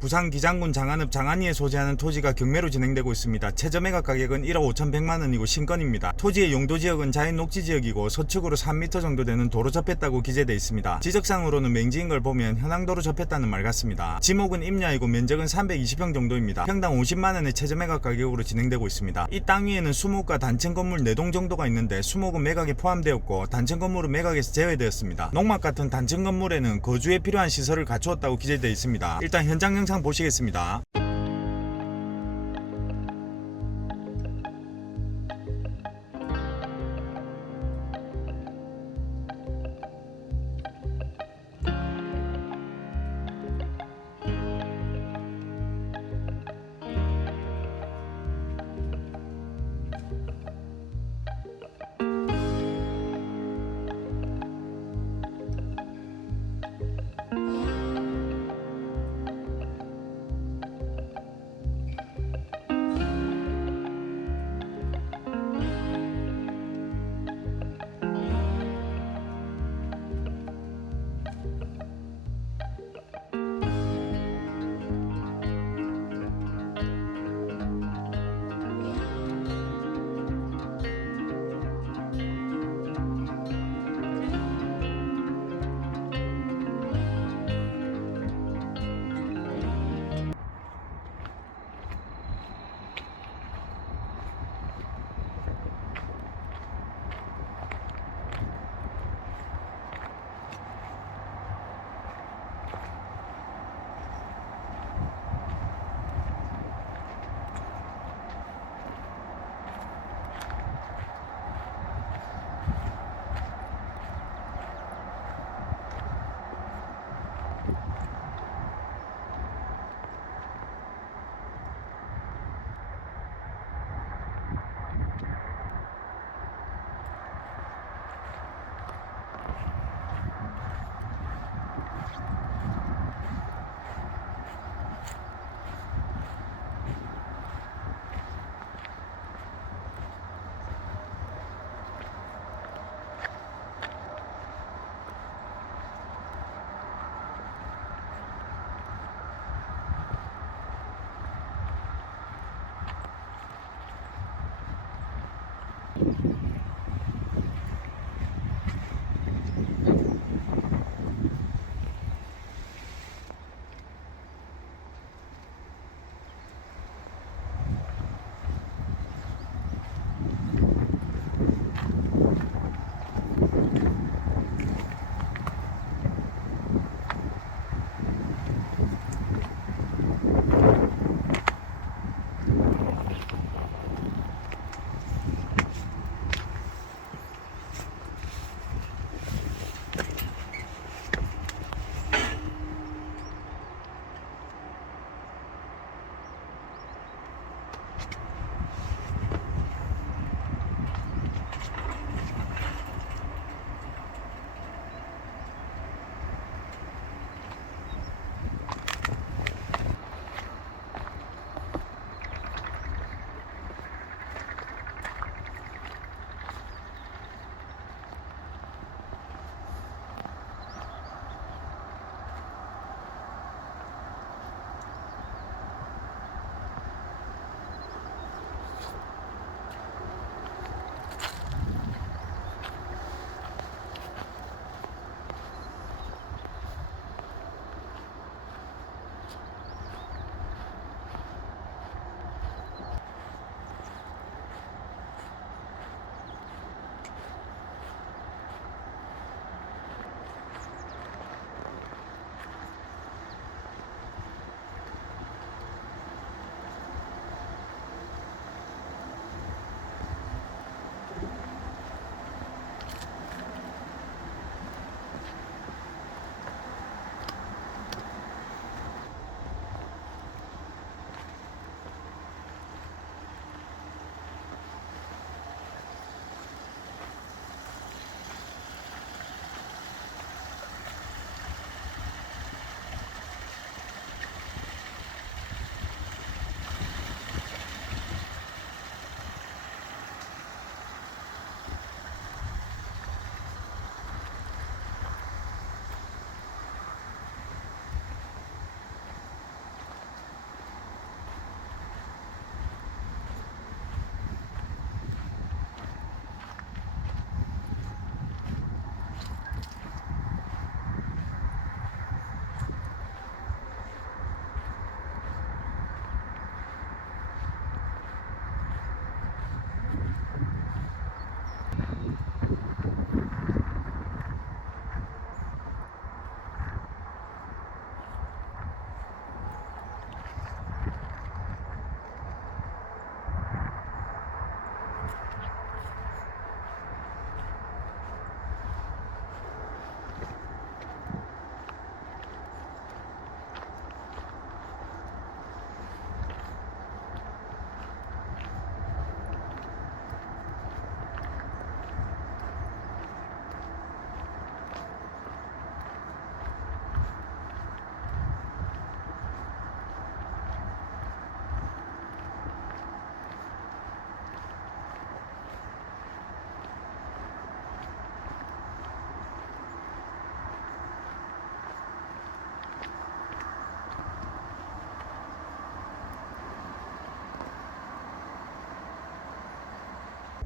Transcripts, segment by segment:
부산 기장군 장안읍 장안리에 소재하는 토지가 경매로 진행되고 있습니다. 최저 매각 가격은 1억 5,100만원이고 신건입니다. 토지의 용도지역은 자연녹지지역이고 서측으로 3m 정도 되는 도로 접했다고 기재되어 있습니다. 지적상으로는 맹지인 걸 보면 현항도로 접했다는 말 같습니다. 지목은 임야이고 면적은 320평 정도입니다. 평당 50만원의 최저 매각 가격으로 진행되고 있습니다. 이 땅 위에는 수목과 단층 건물 4동 정도가 있는데 수목은 매각에 포함되었고 단층 건물은 매각에서 제외되었습니다. 농막 같은 단층 건물에는 거주에 필요한 시설을 갖추었다고 기재되어 있습니다. 일단 현장 영상 보시겠습니다.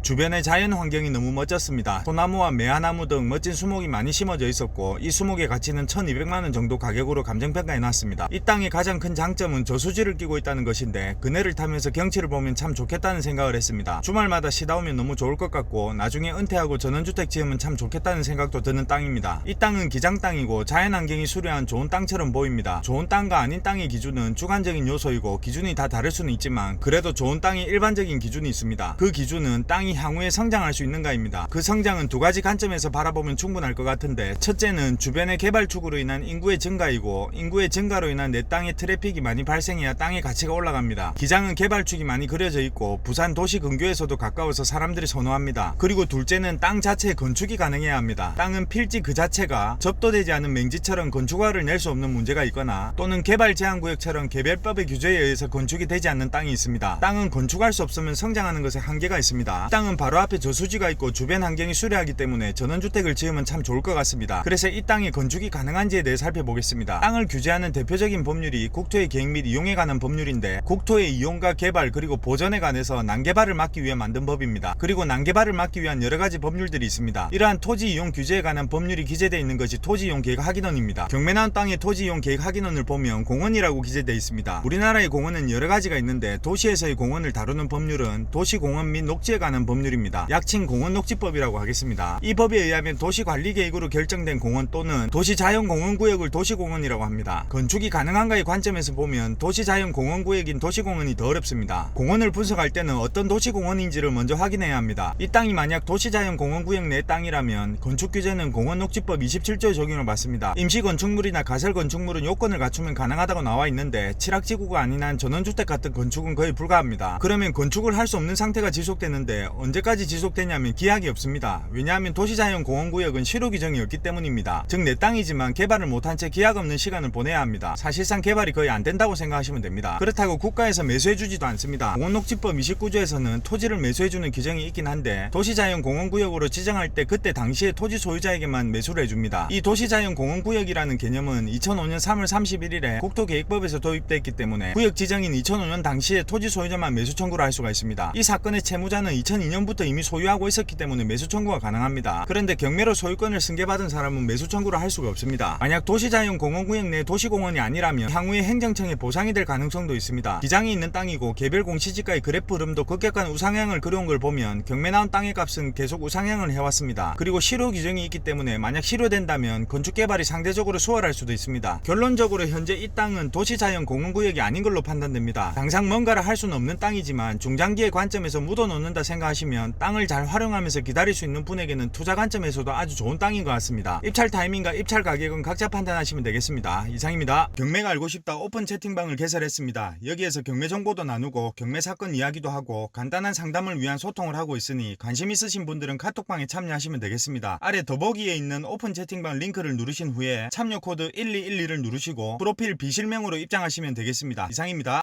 주변의 자연 환경이 너무 멋졌습니다. 소나무와 매화나무 등 멋진 수목이 많이 심어져 있었고 이 수목의 가치는 1200만원 정도 가격으로 감정평가해놨습니다. 이 땅의 가장 큰 장점은 저수지를 끼고 있다는 것인데 그네를 타면서 경치를 보면 참 좋겠다는 생각을 했습니다. 주말마다 쉬다 오면 너무 좋을 것 같고 나중에 은퇴하고 전원주택 지으면 참 좋겠다는 생각도 드는 땅입니다. 이 땅은 기장 땅이고 자연환경이 수려한 좋은 땅처럼 보입니다. 좋은 땅과 아닌 땅의 기준은 주관적인 요소이고 기준이 다 다를 수는 있지만 그래도 좋은 땅이 일반적인 기준이 있습니다. 그 기준은 땅이 향후에 성장할 수 있는가입니다. 그 성장은 두 가지 관점에서 바라보면 충분할 것 같은데 첫째는 주변의 개발축으로 인한 인구의 증가이고 인구의 증가로 인한 내 땅에 트래픽이 많이 발생해야 땅의 가치가 올라갑니다. 기장은 개발축이 많이 그려져 있고 부산 도시 근교에서도 가까워서 사람들이 선호합니다. 그리고 둘째는 땅 자체에 건축이 가능해야 합니다. 땅은 필지 그 자체가 접도되지 않은 맹지처럼 건축허가를 낼 수 없는 문제가 있거나 또는 개발 제한구역처럼 개별법의 규제에 의해서 건축이 되지 않는 땅이 있습니다. 땅은 건축할 수 없으면 성장하는 것에 한계가 있습니다. 땅은 바로 앞에 저수지가 있고 주변 환경이 수려하기 때문에 전원주택을 지으면 참 좋을 것 같습니다. 그래서 이 땅에 건축이 가능한지에 대해 살펴보겠습니다. 땅을 규제하는 대표적인 법률이 국토의 계획 및 이용에 관한 법률인데 국토의 이용과 개발 그리고 보전에 관해서 난개발을 막기 위해 만든 법입니다. 그리고 난개발을 막기 위한 여러가지 법률들이 있습니다. 이러한 토지 이용 규제에 관한 법률이 기재되어 있는 것이 토지이용 계획 하기론입니다. 경매 나온 땅의 토지 이용 계획 하기론을 보면 공원이라고 기재되어 있습니다. 우리나라의 공원은 여러가지가 있는데 도시에서의 공원을 다루는 법률은 도시공원 및 녹지에 관한 법률입니다. 약칭 공원녹지법이라고 하겠습니다. 이 법에 의하면 도시관리계획으로 결정된 공원 또는 도시자연공원구역을 도시공원이라고 합니다. 건축이 가능한가의 관점에서 보면 도시자연공원구역인 도시공원이 더 어렵습니다. 공원을 분석할 때는 어떤 도시공원인지를 먼저 확인해야 합니다. 이 땅이 만약 도시자연공원구역 내 땅이라면 건축규제는 공원녹지법 27조에 적용을 받습니다. 임시건축물이나 가설건축물은 요건을 갖추면 가능하다고 나와 있는데 칠학지구가 아닌 한 전원주택 같은 건축은 거의 불가합니다. 그러면 건축을 할 수 없는 상태가 지속되는데 언제까지 지속되냐면 기약이 없습니다. 왜냐하면 도시자연공원구역은 실효 규정이 없기 때문입니다. 즉 내 땅이지만 개발을 못한 채 기약 없는 시간을 보내야 합니다. 사실상 개발이 거의 안 된다고 생각하시면 됩니다. 그렇다고 국가에서 매수해주지도 않습니다. 공원녹지법 29조에서는 토지를 매수해주는 규정이 있긴 한데 도시자연공원구역으로 지정할 때 그때 당시에 토지 소유자에게만 매수를 해줍니다. 이 도시자연공원구역이라는 개념은 2005년 3월 31일에 국토계획법에서 도입됐기 때문에 구역 지정인 2005년 당시에 토지 소유자만 매수 청구를 할 수가 있습니다. 이 사건의 채무자는 2002년부터 이미 소유하고 있었기 때문에 매수 청구가 가능합니다. 그런데 경매로 소유권을 승계받은 사람은 매수 청구를 할 수가 없습니다. 만약 도시자연공원구역 내 도시공원이 아니라면 향후에 행정청에 보상이 될 가능성도 있습니다. 기장이 있는 땅이고 개별 공시지가의 그래프 흐름도 급격한 우상향을 그려온 걸 보면 경매 나온 땅의 값은 계속 우상향을 해왔습니다. 그리고 실효 규정이 있기 때문에 만약 실효된다면 건축개발이 상대적으로 수월할 수도 있습니다. 결론적으로 현재 이 땅은 도시자연공원구역이 아닌 걸로 판단됩니다. 당장 뭔가를 할 수는 없는 땅이지만 중장기의 관점에서 묻어놓는다 생각하시면 땅을 잘 활용하면서 기다릴 수 있는 분에게는 투자 관점에서도 아주 좋은 땅인 것 같습니다. 입찰 타이밍과 입찰 가격은 각자 판단하시면 되겠습니다. 이상입니다. 경매가 알고 싶다 오픈 채팅방을 개설했습니다. 여기에서 경매 정보도 나누고 경매 사건 이야기도 하고 간단한 상담을 위한 소통을 하고 있으니 관심 있으신 분들은 카톡방에 참여하시면 되겠습니다. 아래 더보기에 있는 오픈 채팅방 링크를 누르신 후에 참여 코드 1212를 누르시고 프로필 비실명으로 입장하시면 되겠습니다. 이상입니다.